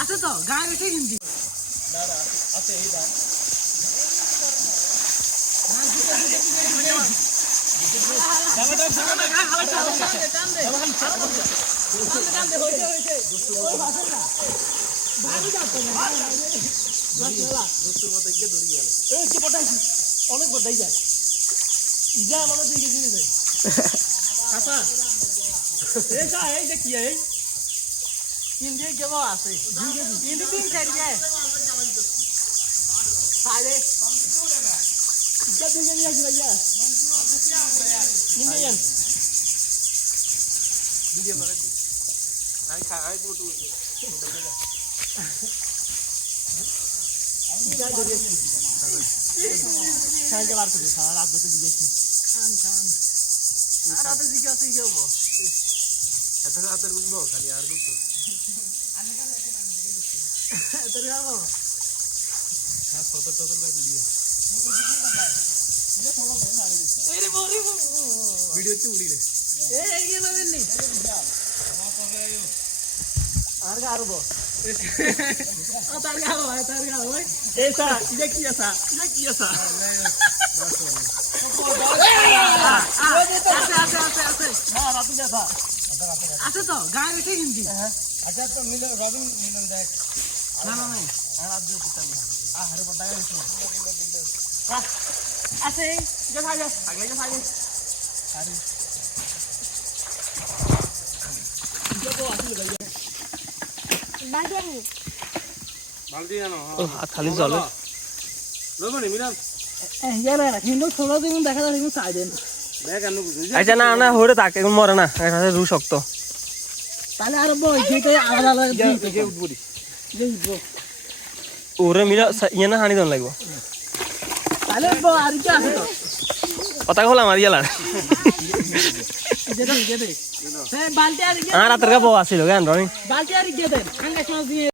আছে তো গায়ে রেখে হিন্দি আছে এই দাম অনেক বড়াই যায় ইজা মানে দিকে দিয়েছে আচ্ছা এই যে কি এই ইন্ডিয়া কেমন আছে ইন্ডিয়া তিন চার যায় সাড়ে ইজা দিকে নিয়ে আসবে ইয়া ইন্ডিয়ান ভিডিও করে দি আমি খাই ফটো ইজা দিকে খান কে বার করে খান রাত দিকে দিয়েছি খান রাতে দিকে আছে কি হবো এত রাতের গুলো খালি আর কিছু এত রাত হ্যাঁ 70 বাইক উড়িয়া এরে বড়ি ভিডিও তে উড়ি রে এই কি নবেন নি আর গারবো তার গাও এসা এটা কি আছে আছে তো গায়ে রেখে হিন্দি আচ্ছা তো মিলন রবিন মিলন দেখ না আর আজ দিতে না আরে বড় গায়ে আছে যে ভাই আগলে যে ভাই আরে जो আসলে ভাই বাজে বালতি জানো ও হাত খালি চলে লবনি মিলন জানা না কিন্তু ছোট দিন দেখা যায় কিন্তু চাই দেন দেখ আনু আচ্ছা না হরে থাকে কোন মরে না এটা রু শক্ত তাহলে আর বই যেটা আলাদা আলাদা দিয়ে উঠবি যে উঠবো ওরে মিলা ইয়া না হানি দন লাগবো তাহলে আর কি আছে তো কথা হল আমার ইয়ালা যেটা যেতে বালতি আর রাতের কা বউ আছিল গান রনি বালতি আর দিয়ে দেন আঙ্গা সময় দিয়ে